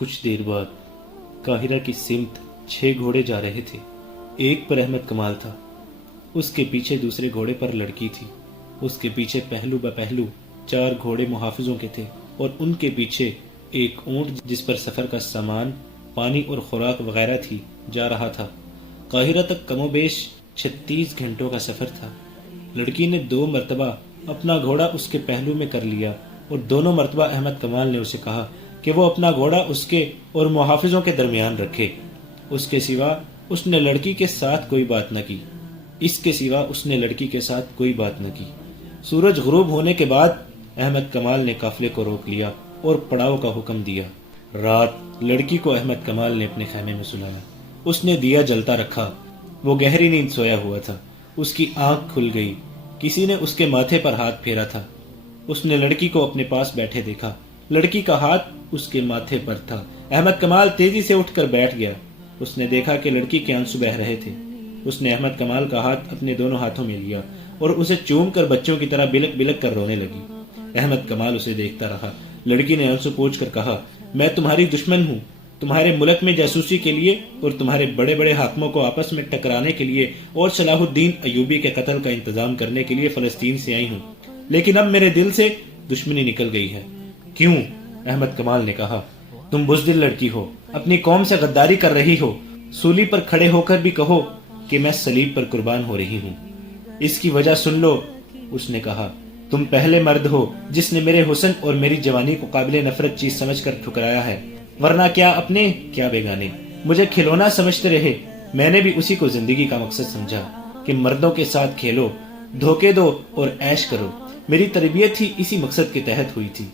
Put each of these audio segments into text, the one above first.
کچھ دیر بعد قاہرہ کی سمت 6 گھوڑے جا رہے تھے۔ ایک پر احمد کمال تھا، اس کے پیچھے دوسرے گھوڑے پر لڑکی تھی، اس کے پیچھے پہلو بہ پہلو 4 گھوڑے محافظوں کے تھے، اور ان کے پیچھے ایک اونٹ جس پر سفر کا سامان، پانی اور خوراک وغیرہ تھی جا رہا تھا۔ قاہرہ تک کم و بیش 36 گھنٹوں کا سفر تھا۔ لڑکی نے 2 مرتبہ اپنا گھوڑا اس کے پہلو میں کر لیا، اور دونوں مرتبہ احمد کمال نے اسے کہا کہ وہ اپنا گھوڑا اس کے اور محافظوں کے درمیان رکھے۔ اس کے سوا اس نے لڑکی کے ساتھ کوئی بات نہ کی۔ سورج غروب ہونے کے بعد احمد کمال نے قافلے کو روک لیا اور پڑاؤ کا حکم دیا۔ رات لڑکی کو احمد کمال نے اپنے خیمے میں سلایا۔ اس نے دیا جلتا رکھا۔ وہ گہری نیند سویا ہوا تھا۔ اس کی آنکھ کھل گئی۔ کسی نے اس کے ماتھے پر ہاتھ پھیرا تھا۔ اس نے لڑکی کو اپنے پاس بیٹھے دیکھا۔ لڑکی کا ہاتھ اس کے ماتھے پر تھا۔ احمد کمال تیزی سے اٹھ کر بیٹھ گیا۔ اس نے دیکھا کہ لڑکی کے آنسو بہہ رہے تھے۔ اس نے احمد کمال کا ہاتھ اپنے دونوں ہاتھوں میں لیا اور اسے چوم کر بچوں کی طرح بلک بلک کر رونے لگی۔ احمد کمال اسے دیکھتا رہا۔ لڑکی نے آنسو پوچھ کر کہا، میں تمہاری دشمن ہوں۔ تمہارے ملک میں جاسوسی کے لیے اور تمہارے بڑے بڑے حاکموں کو آپس میں ٹکرانے کے لیے اور صلاح الدین ایوبی کے قتل کا انتظام کرنے کے لیے فلسطین سے آئی ہوں، لیکن اب میرے دل سے دشمنی نکل گئی ہے۔ کیوں؟ احمد کمال نے کہا، تم بزدل لڑکی ہو، اپنی قوم سے غداری کر رہی ہو۔ سولی پر کھڑے ہو کر بھی کہو کہ میں صلیب پر قربان ہو رہی ہوں۔ اس کی وجہ سن لو۔ اس نے کہا، تم پہلے مرد ہو جس نے میرے حسن اور میری جوانی کو قابل نفرت چیز سمجھ کر ٹھکرایا ہے، ورنہ کیا اپنے کیا بیگانے مجھے کھلونا سمجھتے رہے۔ میں نے بھی اسی کو زندگی کا مقصد سمجھا کہ مردوں کے ساتھ کھیلو، دھوکے دو اور عیش کرو۔ میری تربیت ہی اسی مقصد کے تحت ہوئی تھی۔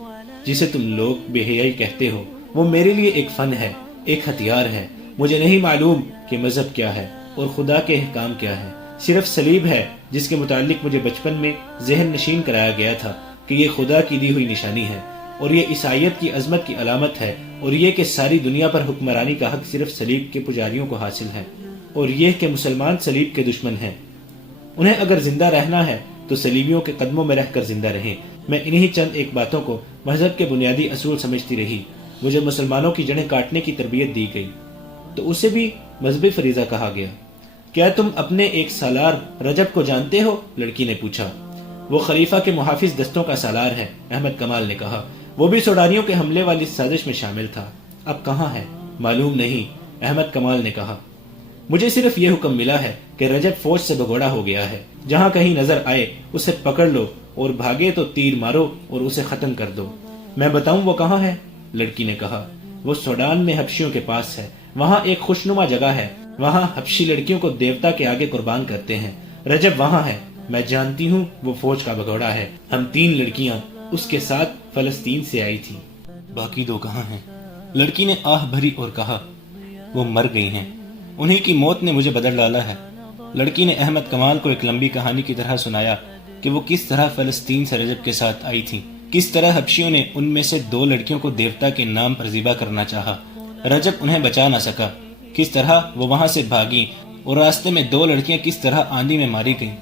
جسے تم لوگ بے حیائی کہتے ہو، وہ میرے لیے ایک فن ہے، ایک ہتھیار ہے۔ مجھے نہیں معلوم کہ مذہب کیا ہے اور خدا کے احکام کیا ہے، صرف صلیب ہے جس کے متعلق مجھے بچپن میں ذہن نشین کرایا گیا تھا کہ یہ خدا کی دی ہوئی نشانی ہے، اور یہ عیسائیت کی عظمت کی علامت ہے، اور یہ کہ ساری دنیا پر حکمرانی کا حق صرف صلیب کے پجاریوں کو حاصل ہے، اور یہ کہ مسلمان صلیب کے دشمن ہیں۔ انہیں اگر زندہ رہنا ہے تو صلیبیوں کے قدموں میں رہ کر زندہ رہیں۔ میں انہی چند ایک باتوں کو مذہب کے بنیادی اصول سمجھتی رہی۔ مجھے مسلمانوں کی جڑیں کاٹنے کی تربیت دی گئی تو اسے بھی مذہبی فریضہ کہا گیا۔ کیا تم اپنے ایک سالار رجب کو جانتے ہو؟ لڑکی نے پوچھا۔ وہ خلیفہ کے محافظ دستوں کا سالار ہے، احمد کمال نے کہا۔ وہ بھی سوڈانیوں کے حملے والی سازش میں شامل تھا۔ اب کہاں ہے؟ معلوم نہیں، احمد کمال نے کہا۔ مجھے صرف یہ حکم ملا ہے کہ رجب فوج سے بگوڑا ہو گیا ہے۔ جہاں کہیں نظر آئے اسے پکڑ لو، اور بھاگے تو تیر مارو اور اسے ختم کر دو۔ میں بتاؤں وہ کہاں ہے؟ لڑکی نے کہا۔ وہ سوڈان میں حبشیوں کے پاس ہے۔ وہاں ایک خوشنما جگہ ہے، وہاں حبشی لڑکیوں کو دیوتا کے آگے قربان کرتے ہیں۔ رجب وہاں ہے، میں جانتی ہوں وہ فوج کا بگوڑا ہے۔ ہم 3 لڑکیاں اس کے ساتھ فلسطین سے آئی تھی۔ باقی 2 کہاں ہیں؟ لڑکی نے آہ بھری اور کہا، وہ مر گئی ہیں، انہی کی موت نے مجھے بدل ڈالا ہے۔ لڑکی نے احمد کمال کو ایک لمبی کہانی کی طرح سنایا کہ وہ کس طرح فلسطین سے رجب کے ساتھ آئی تھی، کس طرح حبشیوں نے ان میں سے 2 لڑکیوں کو دیوتا کے نام پر ذبح کرنا چاہا۔ رجب انہیں بچا نہ سکا، کس طرح وہ وہاں سے بھاگی، اور راستے میں 2 لڑکیاں کس طرح آندھی میں ماری گئیں۔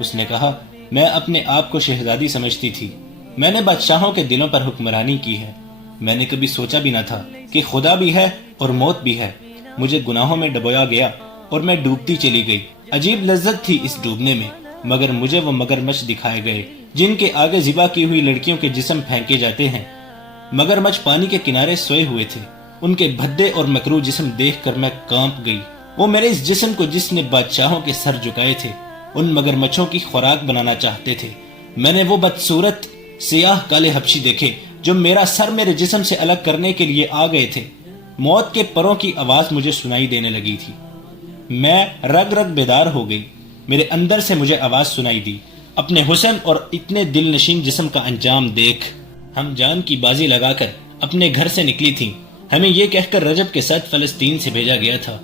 اس نے کہا، میں اپنے آپ کو شہزادی سمجھتی تھی، میں نے بادشاہوں کے دلوں پر حکمرانی کی ہے۔ میں نے کبھی سوچا بھی نہ تھا کہ خدا بھی ہے اور موت بھی ہے۔ مجھے گناہوں میں ڈبویا گیا اور میں ڈوبتی چلی گئی۔ عجیب لذت تھی اس ڈوبنے میں، مگر مجھے وہ مگرمچھ دکھائے گئے جن کے آگے ذبح کی ہوئی لڑکیوں کے جسم پھینکے جاتے ہیں۔ مگرمچھ پانی کے کنارے سوئے ہوئے تھے۔ ان کے بھدے اور مکروہ جسم دیکھ کر میں کانپ گئی۔ وہ میرے اس جسم کو جس نے بادشاہوں کے سر جھکائے تھے ان مگرمچھوں کی خوراک بنانا چاہتے تھے۔ میں نے وہ بدصورت سیاہ کالے حبشی دیکھے جو میرا سر میرے جسم سے الگ کرنے کے لیے آ گئے تھے۔ موت کے پروں کی آواز مجھے سنائی دینے لگی تھی۔ میں رگ رگ بیدار ہو گئی۔ میرے اندر سے مجھے آواز سنائی دی، اپنے حسن اور اتنے دل نشین جسم کا انجام دیکھ۔ ہم جان کی بازی لگا کر اپنے گھر سے نکلی تھیں۔ ہمیں یہ کہہ کر رجب کے ساتھ فلسطین سے بھیجا گیا تھا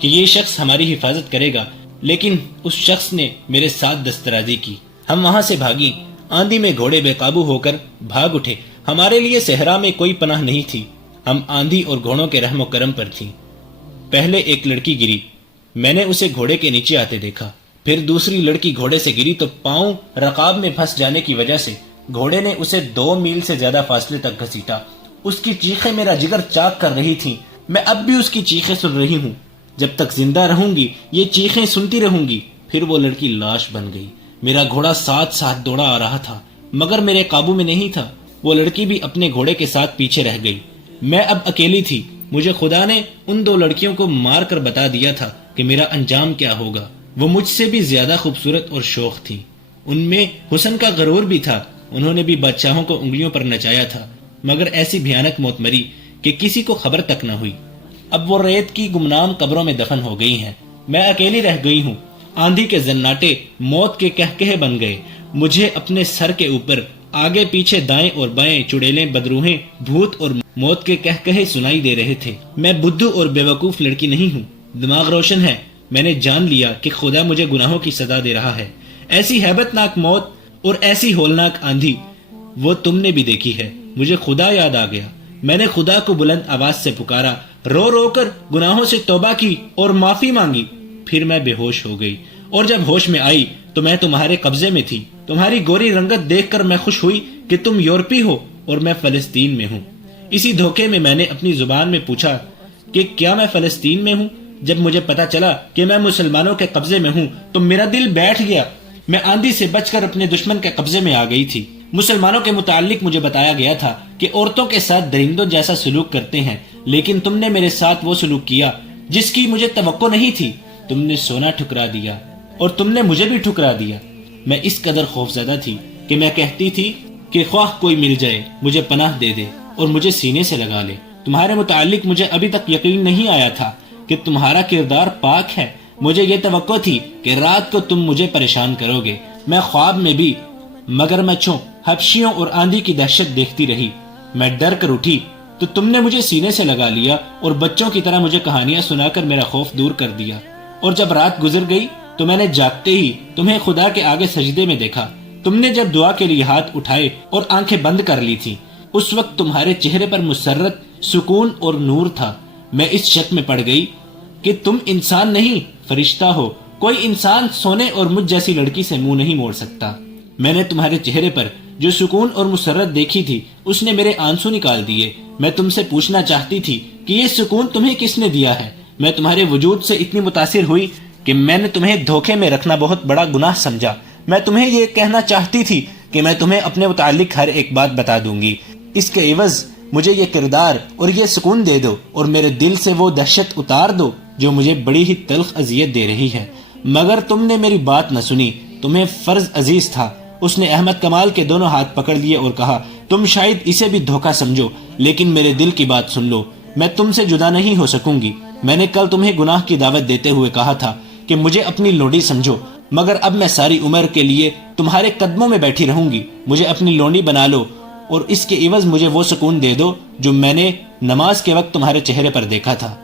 کہ یہ شخص ہماری حفاظت کرے گا، لیکن اس شخص نے میرے ساتھ دسترازی کی۔ ہم وہاں سے بھاگی۔ آندھی میں گھوڑے بے قابو ہو کر بھاگ اٹھے۔ ہمارے لیے صحرا میں کوئی پناہ نہیں تھی۔ ہم آندھی اور گھوڑوں کے رحم و کرم پر تھیں۔ پہلے ایک لڑکی گری، میں نے اسے گھوڑے کے نیچے آتے دیکھا۔ پھر دوسری لڑکی گھوڑے سے گری تو پاؤں رقاب میں پھنس جانے کی وجہ سے گھوڑے نے اسے 2 میل سے زیادہ فاصلے تک گھسیٹا اس کی چیخیں میرا جگر چاک کر رہی تھیں۔ میں اب بھی اس کی چیخیں سن رہی ہوں۔ جب تک زندہ رہوں گی یہ چیخیں سنتی رہوں گی۔ پھر وہ لڑکی لاش بن گئی۔ میرا گھوڑا ساتھ ساتھ دوڑا آ رہا تھا مگر میرے قابو میں نہیں تھا۔ وہ لڑکی بھی اپنے گھوڑے کے ساتھ پیچھے رہ گئی۔ میں اب اکیلی تھی۔ مجھے خدا نے ان دو لڑکیوں کو مار کر بتا دیا تھا کہ میرا انجام کیا ہوگا۔ وہ مجھ سے بھی زیادہ خوبصورت اور شوخ تھی۔ ان میں حسن کا غرور بھی تھا۔ انہوں نے بھی بادشاہوں کو انگلیوں پر نچایا تھا مگر ایسی بھیانک موت مری کہ کسی کو خبر تک نہ ہوئی۔ اب وہ ریت کی گمنام قبروں میں دفن ہو گئی ہیں۔ میں اکیلی رہ گئی ہوں۔ آندھی کے زناٹے موت کے کہکہے بن گئے۔ مجھے اپنے سر کے اوپر آگے پیچھے دائیں اور بائیں چڑیلیں، بدروہیں، بھوت اور موت کے کہکہے سنائی دے رہے تھے۔ میں بدھو اور بیوقوف لڑکی نہیں ہوں۔ دماغ روشن ہے۔ میں نے جان لیا کہ خدا مجھے گناہوں کی سزا دے رہا ہے۔ ایسی ہیبت ناک موت اور ایسی ہولناک آندھی وہ تم نے بھی دیکھی ہے۔ مجھے خدا یاد آ گیا۔ میں نے خدا کو بلند آواز سے پکارا، رو رو کر گناہوں سے توبہ کی اور معافی مانگی۔ پھر میں بے ہوش ہو گئی اور جب ہوش میں آئی تو میں تمہارے قبضے میں تھی۔ تمہاری گوری رنگت دیکھ کر میں خوش ہوئی کہ تم یورپی ہو اور میں فلسطین میں ہوں۔ اسی دھوکے میں نے اپنی زبان میں پوچھا کہ کیا میں فلسطین میں ہوں؟ جب مجھے پتا چلا کہ میں مسلمانوں کے قبضے میں ہوں تو میرا دل بیٹھ گیا۔ میں آندھی سے بچ کر اپنے دشمن کے قبضے میں آ گئی تھی۔ مسلمانوں کے متعلق مجھے بتایا گیا تھا کہ عورتوں کے ساتھ درندوں جیسا سلوک کرتے ہیں، لیکن تم نے میرے ساتھ وہ سلوک کیا جس کی مجھے توقع نہیں تھی۔ تم نے سونا ٹھکرا دیا اور تم نے مجھے بھی ٹھکرا دیا۔ میں اس قدر خوفزدہ تھی کہ میں کہتی تھی کہ خواہ کوئی مل جائے مجھے پناہ دے دے اور مجھے سینے سے لگا لے۔ تمہارے متعلق مجھے ابھی تک یقین نہیں آیا تھا کہ تمہارا کردار پاک ہے۔ مجھے یہ توقع تھی کہ رات کو تم مجھے پریشان کرو گے، میں خواب میں بھی، مگر میں حبشیوں اور آندھی کی دہشت دیکھتی رہی۔ میں ڈر کر اٹھی تو تم نے مجھے سینے سے لگا لیا اور بچوں کی طرح مجھے کہانیاں سنا کر میرا خوف دور کر دیا۔ اور جب رات گزر گئی تو میں نے جاگتے ہی تمہیں خدا کے آگے سجدے میں دیکھا۔ تم نے جب دعا کے لیے ہاتھ اٹھائے اور آنکھیں بند کر لی تھی، اس وقت تمہارے چہرے پر مسرت، سکون اور نور تھا۔ میں اس شک میں پڑ گئی کہ تم انسان نہیں، فرشتہ ہو۔ کوئی انسان سونے اور مجھ جیسی لڑکی سے منہ نہیں موڑ سکتا۔ میں نے تمہارے چہرے پر جو سکون اور مسرت دیکھی تھی اس نے میرے آنسو نکال دیے۔ میں تم سے پوچھنا چاہتی تھی کہ یہ سکون تمہیں کس نے دیا ہے؟ میں تمہارے وجود سے اتنی متاثر ہوئی کہ میں نے تمہیں دھوکے میں رکھنا بہت بڑا گناہ سمجھا۔ میں تمہیں یہ کہنا چاہتی تھی کہ میں تمہیں اپنے متعلق ہر ایک بات بتا دوں گی، اس کے عوض مجھے یہ کردار اور یہ سکون دے دو اور میرے دل سے وہ دہشت اتار دو جو مجھے بڑی ہی تلخ اذیت دے رہی ہے۔ مگر تم نے میری بات نہ سنی۔ تمہیں فرض عزیز تھا۔ اس نے احمد کمال کے دونوں ہاتھ پکڑ لیے اور کہا، تم شاید اسے بھی دھوکہ سمجھو لیکن میرے دل کی بات سن لو، میں تم سے جدا نہیں ہو سکوں گی۔ میں نے کل تمہیں گناہ کی دعوت دیتے ہوئے کہا تھا کہ مجھے اپنی لونڈی سمجھو، مگر اب میں ساری عمر کے لیے تمہارے قدموں میں بیٹھی رہوں گی۔ مجھے اپنی لونڈی بنا لو اور اس کے عوض مجھے وہ سکون دے دو جو میں نے نماز کے وقت تمہارے چہرے پر دیکھا تھا۔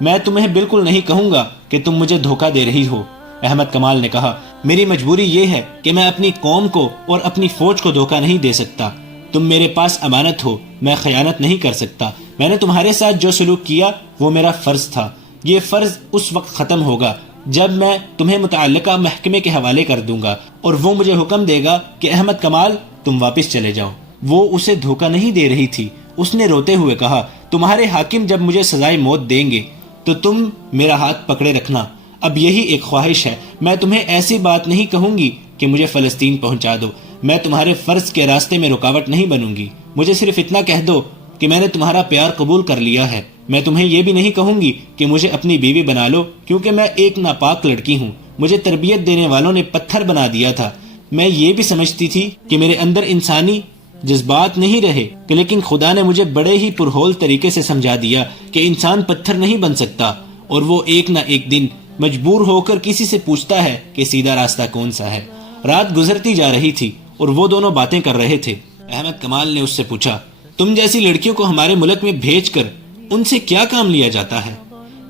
میں تمہیں بالکل نہیں کہوں گا کہ تم مجھے دھوکہ دے رہی ہو۔ احمد کمال نے کہا، میری مجبوری یہ ہے کہ میں اپنی قوم کو اور اپنی فوج کو دھوکہ نہیں دے سکتا۔ تم میرے پاس امانت ہو، میں خیانت نہیں کر سکتا۔ میں نے تمہارے ساتھ جو سلوک کیا وہ میرا فرض تھا۔ یہ فرض اس وقت ختم ہوگا جب میں تمہیں متعلقہ محکمے کے حوالے کر دوں گا اور وہ مجھے حکم دے گا کہ احمد کمال تم واپس چلے جاؤ۔ وہ اسے دھوکہ نہیں دے رہی تھی۔ اس نے روتے ہوئے کہا، تمہارے حاکم جب مجھے سزائے موت دیں گے تو تم میرا ہاتھ پکڑے رکھنا۔ اب یہی ایک خواہش ہے، میں تمہیں ایسی بات نہیں کہوں گی کہ مجھے فلسطین پہنچا دو۔ میں تمہارے فرض کے راستے میں رکاوٹ نہیں بنوں گی۔ مجھے صرف اتنا کہہ دو کہ میں نے تمہارا پیار قبول کر لیا ہے۔ میں تمہیں یہ بھی نہیں کہوں گی کہ مجھے اپنی بیوی بنا لو، کیونکہ میں ایک ناپاک لڑکی ہوں۔ مجھے تربیت دینے والوں نے پتھر بنا دیا تھا۔ میں یہ بھی سمجھتی تھی کہ میرے اندر انسانی جذبات نہیں رہے، لیکن خدا نے مجھے بڑے ہی پرہول طریقے سے سمجھا دیا کہ انسان پتھر نہیں بن سکتا، اور وہ ایک نہ ایک دن مجبور ہو کر کسی سے پوچھتا ہے کہ سیدھا راستہ کون سا ہے۔ رات گزرتی جا رہی تھی اور وہ دونوں باتیں کر رہے تھے۔ احمد کمال نے اس سے پوچھا، تم جیسی لڑکیوں کو ہمارے ملک میں بھیج کر ان سے کیا کام لیا جاتا ہے؟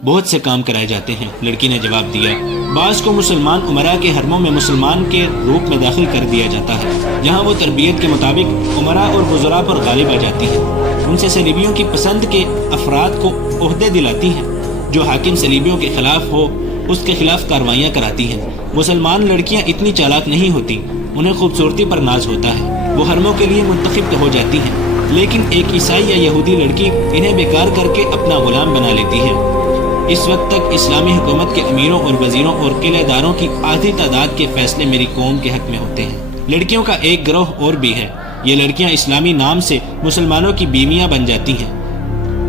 بہت سے کام کرائے جاتے ہیں، لڑکی نے جواب دیا۔ بعض کو مسلمان امراء کے حرموں میں مسلمان کے روپ میں داخل کر دیا جاتا ہے، جہاں وہ تربیت کے مطابق امراء اور وزراء پر غالب آ جاتی ہیں۔ ان سے صلیبیوں کی پسند کے افراد کو عہدے دلاتی ہیں۔ جو حاکم صلیبیوں کے خلاف ہو اس کے خلاف کارروائیاں کراتی ہیں۔ مسلمان لڑکیاں اتنی چالاک نہیں ہوتی، انہیں خوبصورتی پر ناز ہوتا ہے، وہ حرموں کے لیے منتخب تو ہو جاتی ہیں لیکن ایک عیسائی یا یہودی لڑکی انہیں بیکار کر کے اپنا غلام بنا لیتی ہے۔ اس وقت تک اسلامی حکومت کے امیروں اور وزیروں اور قلعہ داروں کی آدھی تعداد کے فیصلے میری قوم کے حق میں ہوتے ہیں۔ لڑکیوں کا ایک گروہ اور بھی ہے۔ یہ لڑکیاں اسلامی نام سے مسلمانوں کی بیویاں بن جاتی ہیں۔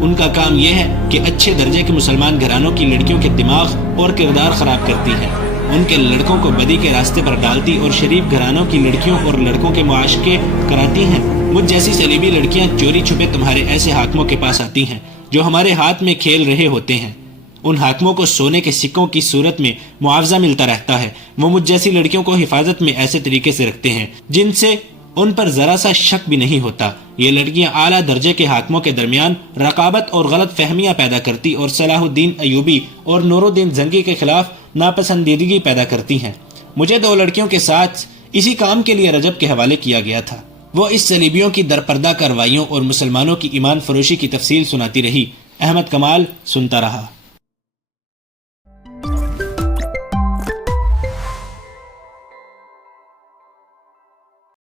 ان کا کام یہ ہے کہ اچھے درجے کے مسلمان گھرانوں کی لڑکیوں کے دماغ اور کردار خراب کرتی ہیں، ان کے لڑکوں کو بدی کے راستے پر ڈالتی اور شریف گھرانوں کی لڑکیوں اور لڑکوں کے معاشقے کراتی ہیں۔ مجھ جیسی صلیبی لڑکیاں چوری چھپے تمہارے ایسے حاکموں کے پاس آتی ہیں جو ہمارے ہاتھ میں کھیل رہے ہوتے ہیں۔ ان حاکموں کو سونے کے سکوں کی صورت میں معاوضہ ملتا رہتا ہے۔ وہ مجھ جیسی لڑکیوں کو حفاظت میں ایسے طریقے سے رکھتے ہیں جن سے ان پر ذرا سا شک بھی نہیں ہوتا۔ یہ لڑکیاں اعلیٰ درجے کے حاکموں کے درمیان رقابت اور غلط فہمیاں پیدا کرتی اور صلاح الدین ایوبی اور نور الدین زنگی کے خلاف ناپسندیدگی پیدا کرتی ہیں۔ مجھے 2 لڑکیوں کے ساتھ اسی کام کے لیے رجب کے حوالے کیا گیا تھا۔ وہ اس صلیبیوں کی درپردہ کارروائیوں اور مسلمانوں کی ایمان فروشی کی تفصیل سناتی رہی۔ احمد کمال سنتا رہا۔